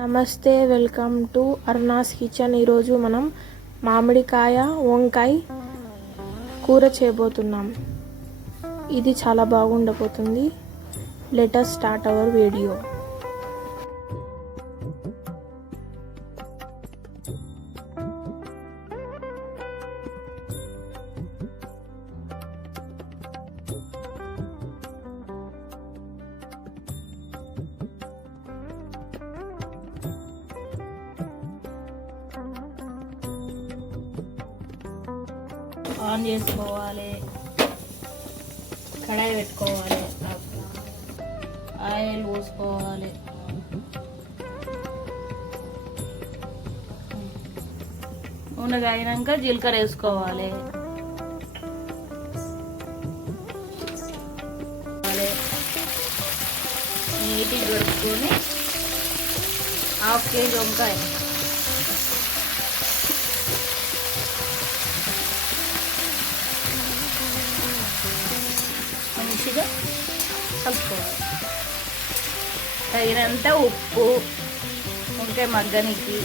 నమస్తే welcome to Aruna's kitchen. ఈరోజు మనం మామిడికాయ వంకాయ కూర చేయబోతున్నాం. ఇది చాలా బాగుండబోతుంది. Let's start our video on చేసుకోవాలి కడాయి పెట్టుకోవాలి ఆయిల్ పోసుకోవాలి నూనె కాగినాక జీలకర్ర వేసుకోవాలి నీటికి కడుక్కొని హాఫ్ కేజీ వంకాయ మంచిగా కలుపుకోవాలి. తగినంత ఉప్పు వంకాయ మగ్గనికి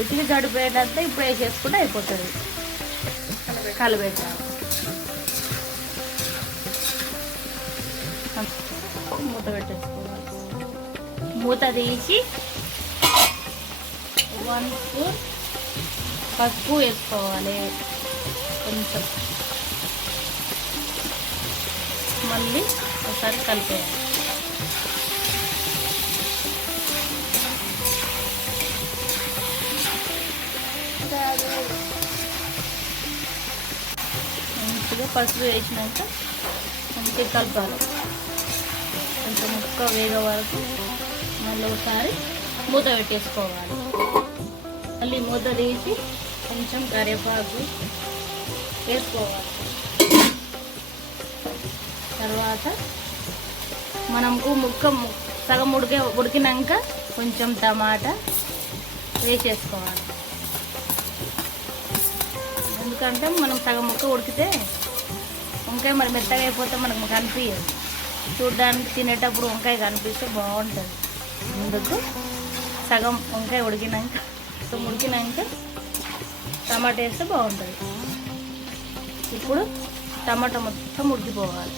ఉతికి గడిపోయినంత ఇప్పుడు వేసేసుకుంటే అయిపోతుంది. కలబెట్టాలి. మూత పెట్టేసుకోవాలి. మూత తీసి వన్ స్పూన్ పసుపు వేసుకోవాలి. కొంచెం. మళ్ళీ ఒకసారి కలిపేయాలి. మంచిగా పసుపు వేసినాక మంచిగా కలపాలి. కొంచెం ముక్క వేగ వరకు మళ్ళీ ఒకసారి మూత పెట్టేసుకోవాలి. మళ్ళీ మూత తీసి కొంచెం కరివేపాకు వేసుకోవాలి. తర్వాత మనకు ముక్క సగం ఉడికే ఉడికినాక కొంచెం టమాటా వేసేసుకోవాలి. ఎందుకంటే మనం సగం ముక్క ఉడికితే వంకాయ మరి మెత్తగా అయిపోతే మనకు కనిపించదు చూడడానికి తినేటప్పుడు వంకాయ కనిపిస్తే బాగుంటుంది. ముందుకు సగం వంకాయ ఉడికినాక సగం ఉడికినాక టమాటా వేస్తే బాగుంటుంది. ఇప్పుడు టమాటా మొత్తం ఉడికిపోవాలి.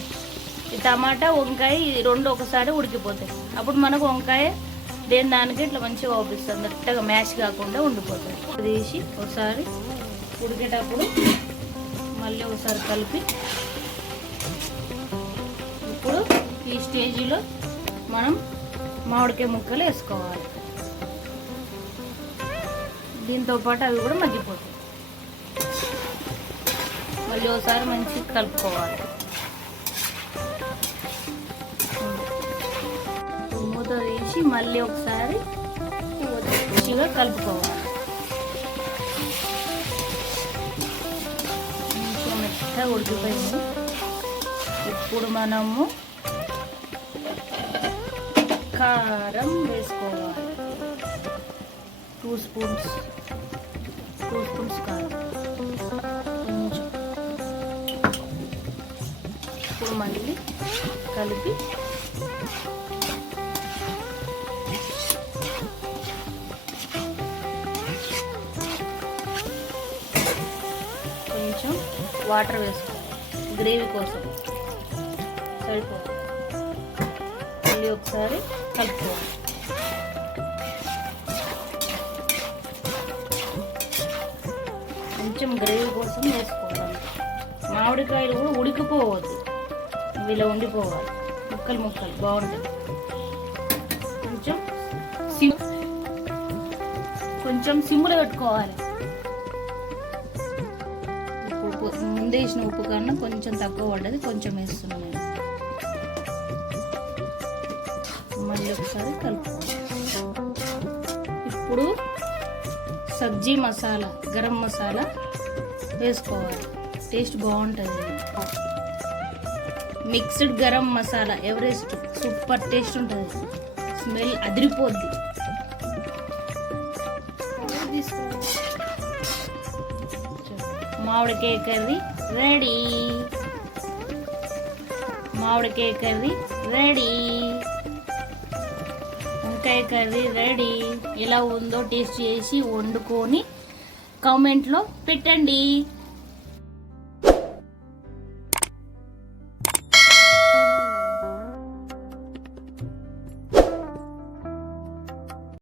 ఈ టమాటా వంకాయ ఈ రెండు ఒకసారి ఉడికిపోతాయి. అప్పుడు మనకు వంకాయ దేని దానికి ఇట్లా మంచిగా ఓపిస్తుంది మెత్తగా మ్యాష్ కాకుండా ఉండిపోతుంది తీసి ఒకసారి ఉడికేటప్పుడు మళ్ళీ ఒకసారి కలిపి ఇప్పుడు ఈ స్టేజీలో మనం మామిడికాయ ముక్కలు వేసుకోవాలి. దీంతో పాటు అవి కూడా మగ్గిపోతాయి. మళ్ళీ ఒకసారి మంచిగా కలుపుకోవాలి. వేసి మళ్ళీ ఒకసారి మంచిగా కలుపుకోవాలి. మంచిగా మెత్తగా ఉడికిపోయింది. ఇప్పుడు మనము కారం వేసుకోవాలి. టూ స్పూన్స్ టూ స్పూన్స్ కారం. ఇప్పుడు మళ్ళీ కలిపి వాటర్ వేసుకోవాలి గ్రేవీ కోసం. సరిపోతుంది మళ్ళీ ఒకసారి కలుపుకోవాలి కొంచెం గ్రేవీ కోసం వేసుకోవాలి. మామిడికాయలు కూడా ఉడికిపోవద్దు. ఇలా ఉండిపోవాలి ముక్కలు ముక్కలు. బాగుంటుంది కొంచెం సిమ్ కొంచెం సిమ్లో పెట్టుకోవాలి. ముందే వేసిన ఉప్పు కన్నా కొంచెం తక్కువ పడ్డది కొంచెం వేస్తున్నాను నేను. మళ్ళీ ఒకసారి కలుపుకోవాలి. ఇప్పుడు సబ్జీ మసాలా గరం మసాలా వేసుకోవాలి. టేస్ట్ బాగుంటుంది. Mixed garam masala Everest? Super taste ఉంటుంది. స్మెల్ అదిరిపోద్ది. మామిడికాయ కర్రీ రెడీ. మామిడికాయ కర్రీ రెడీ. వంకాయ వంకాయ కర్రీ రెడీ. ఎలా ఉందో టేస్ట్ చేసి వండుకొని కామెంట్లో పెట్టండి.